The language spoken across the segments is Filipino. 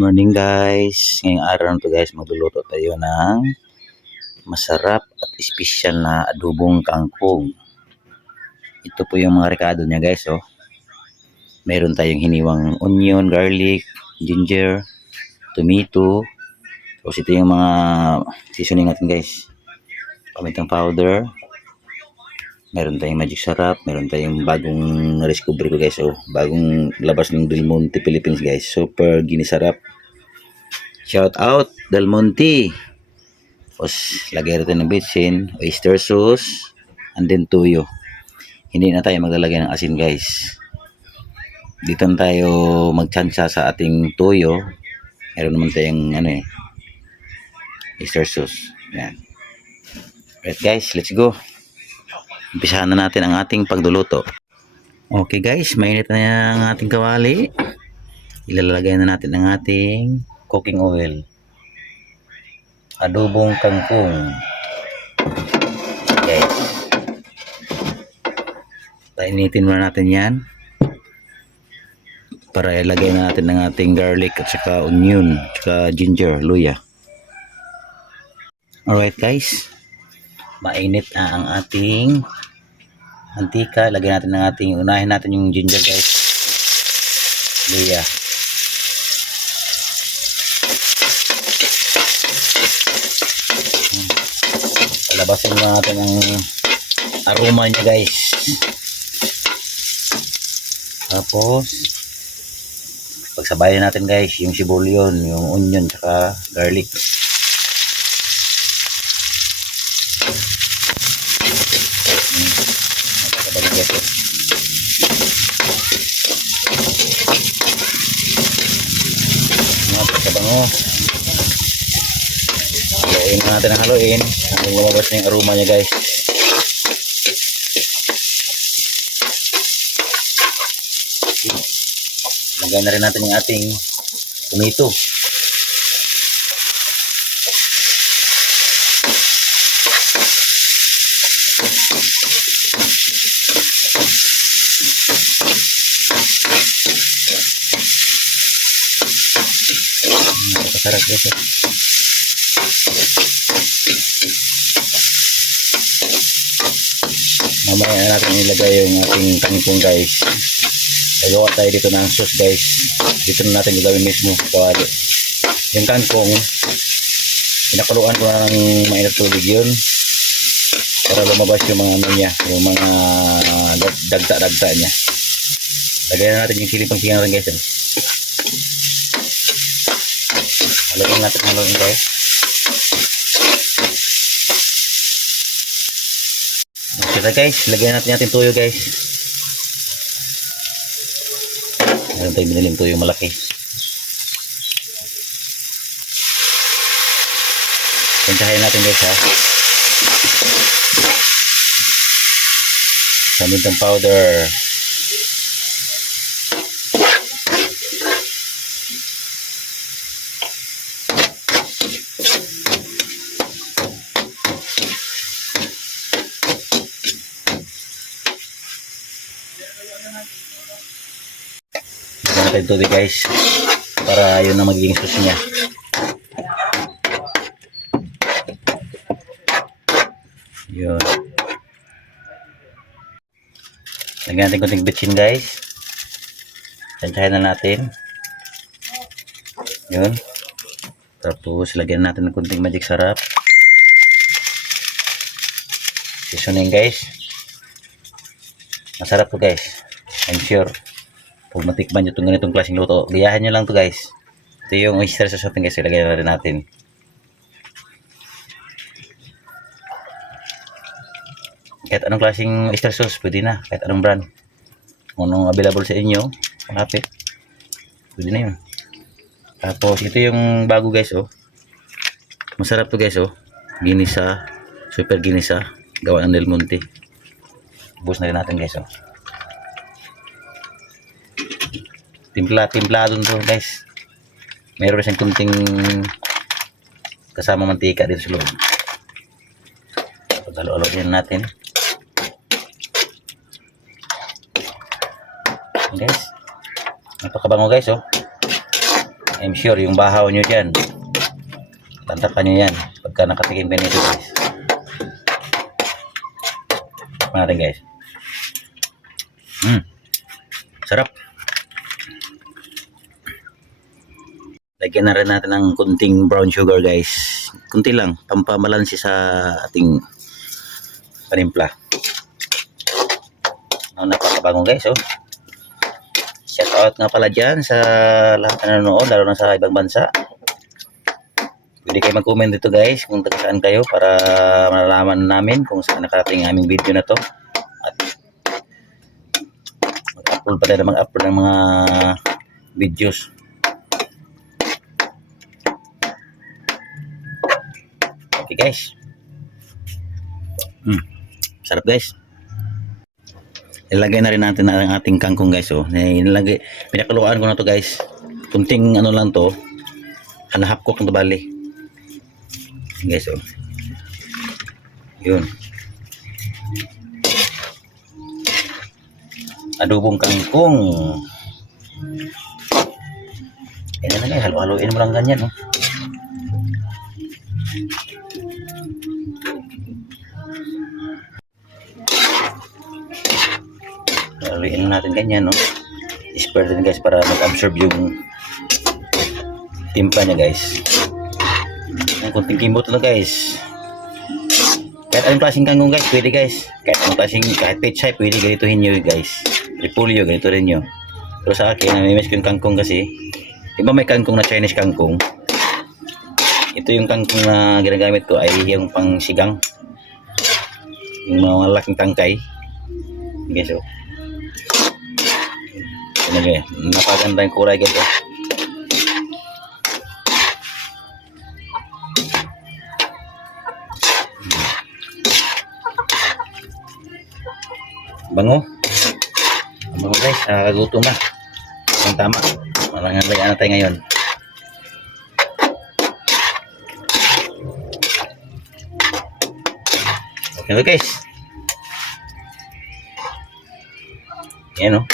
Morning guys, ngayong araw na to guys, magluluto tayo ng masarap at espesyal na adobong kangkong. Ito po yung mga rekado niya guys, oh. Meron tayong hiniwang onion, garlic, ginger, tomato. Tapos ito yung mga seasoning natin guys. Pamintang powder. Meron tayong magic sarap, meron tayong bagong na-discover ko guys, oh. Bagong labas ng Del Monte Philippines guys. Super ginisarap. Shout out Del Monte. Tapos lagay natin ng bitsin, oyster sauce, and then tuyo. Hindi na tayo maglalagay ng asin guys. Dito na tayo magtsansa sa ating tuyo. Meron naman tayong oyster sauce. Yan. Alright guys, let's go. Umpisahan na natin ang ating pagluluto. Okay guys, mainit na ang ating kawali. Ilalagay na natin ang ating cooking oil. Adobong kangkong. Guys. Painitin muna natin yan. Para ilagay na natin ang ating garlic at saka onion, at saka ginger, luya. Alright guys. Mainit na ang ating mantika. Lagyan natin ng ating, unahin natin yung ginger guys. Luya. Palabasin natin ang aroma niya guys. Tapos pagsabayan natin guys yung sibulyon, yung onion, saka garlic. Kabango. Haluin natin ang haluin hanggang lumabas na yung aroma niya guys. Lagyan na rin natin yung ating tomato. Masarap guys. Mamaya natin ilagay yung ating kangkong guys. Gagawa tayo dito ng sauce guys. Dito na natin gagawin mismo. Yung kangkong, pinakuluan ko ng mainit tubig yun para lumabas yung mga niya, yung mga dagta-dagta niya. Lagyan na natin yung sili pangsingan natin guys. Haluin natin guys. Okay guys, lagyan natin yung tuyo guys. Meron tayong biniling tuyo malaki. Tantsahin natin guys ha. Pamintang powder. Natin tubig guys para yun na magiging sauce niya. Yun. Lagyan natin konting bitsin guys. Tantsahin na natin. Yun. Tapos lagyan natin ng konting magic sarap. Seasoning guys. Masarap to guys. I'm sure. Kung matikman nyo itong ganitong klaseng luto, liyahan nyo lang to guys. Ito yung oyster sauce natin guys, ilagay na rin natin. Kahit anong klaseng oyster sauce, pwede na. Kahit anong brand. Kung anong available sa inyo, malapit. Pwede na yun. Tapos ito yung bago guys, oh. Masarap to guys, oh. Ginisa, super ginisa. Gawa ng Del Monte. Ubus na rin natin guys, oh. Timpla dun to guys. Meron siyang kunting kasama mantika dito sa loob. Pagkalo-alo din natin guys. Napakabango guys, oh. I'm sure yung bahaw nyo dyan, tantakan nyo yan pagka nakatikim ka nito guys. Natin guys. Sarap. Lagyan na rin natin ng kunting brown sugar guys. Kunti lang, pampabalansi sa ating panimpla. Napakabango guys, oh. Shout out nga pala dyan sa lahat na nanonood, lalo na sa ibang bansa. Pwede kayo mag-comment dito guys kung taga saan kayo para malalaman namin kung saan nakarating ang aming video na to. At mag-upload ng mga videos. Okay guys. Sarap guys. Ilagay na rin natin ang ating kangkong guys, oh. Pinakuluan ko na to guys. Kunting ano lang to. Half cook na to bali. Guys, oh. Yun. Adobong kangkong. Ayan na guys, halo-haloin mo lang ganyan, oh. Haluin natin ganyan, no? I-spread din guys para mag-absorb yung timpla niya guys. Ang kunting kimbot lang guys. Kahit anong klaseng kangkong guys, pwede guys. Kahit pechay, pwede ganituhin nyo guys. Repolyo, ganito rin nyo. Pero sa akin, namimiss ko yung kangkong kasi. Iba may kangkong na Chinese kangkong. Ito yung kangkong na ginagamit ko ay yung pang sigang. Yung mga laking tangkay. Guys, oh. Okay, napaganda yung kulay guys, oh. Bango guys, nakakagutom na. Ang tama, marangan na tayo ngayon. Okay guys, yan, oh.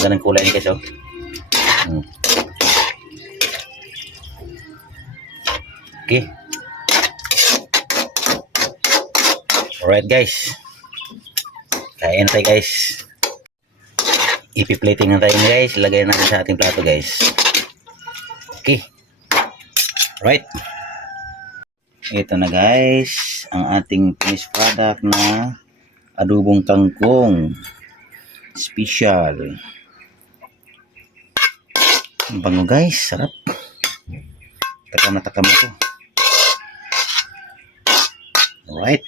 Maganda ng kulay ni guys, oh. Okay. Alright guys. Kain na tayo guys. Ipi-plating na tayo guys. Ilagay natin sa ating plato guys. Okay. Alright. Ito na guys. Ang ating finished product na adobong kangkong. Special. Ang bango guys. Sarap. Takam na takam ito. Alright.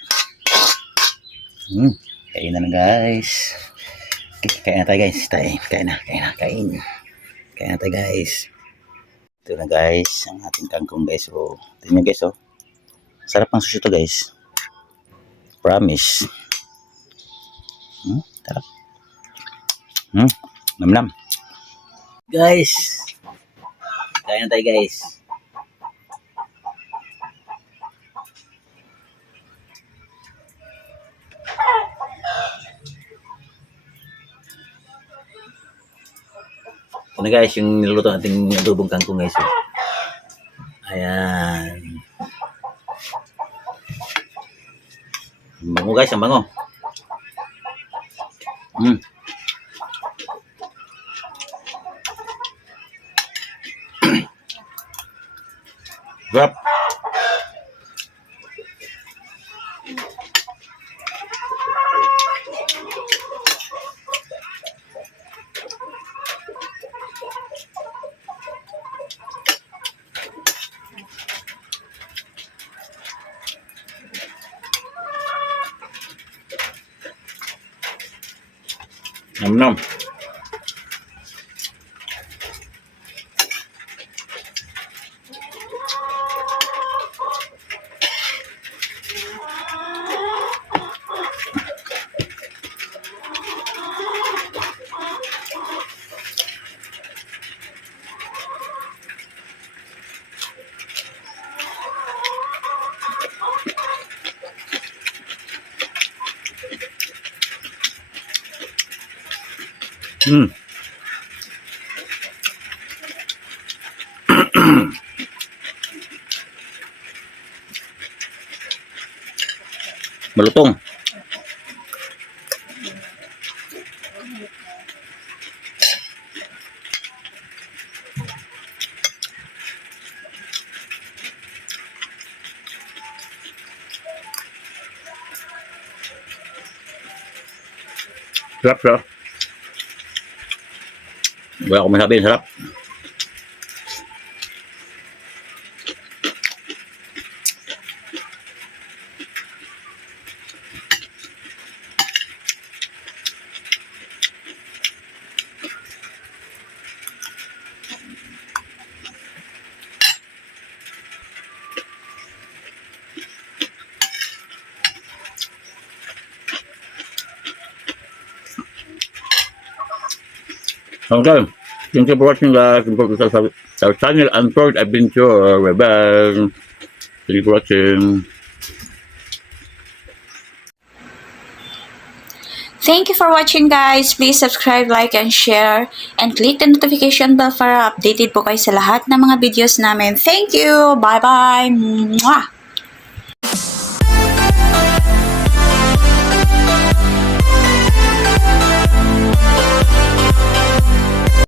Kain na guys. Kain na tayo guys. Kain na tayo guys. Ito na guys. Ang ating kangkong guys. Oh. Tingnan nyo guys, oh. Sarap ang sushi to guys. Promise. Sarap. Nam-nam. Guys. Kain na tayo guys. Ito na guys, yung niluto natin adobong kangkong guys. Ayan. Ang bango guys, ang bango. Grab. Nom-nom. Malutong. Sarap, sarap. Wala akong masabi, sarap. Okay. Thank you for watching, guys. Don't forget to subscribe to our channel, Untold Adventure. Bye-bye. Thank you for watching. Thank you for watching, guys. Please subscribe, like, and share. And click the notification bell para updated po kayo sa lahat ng mga videos namin. Thank you. Bye-bye. Mwah!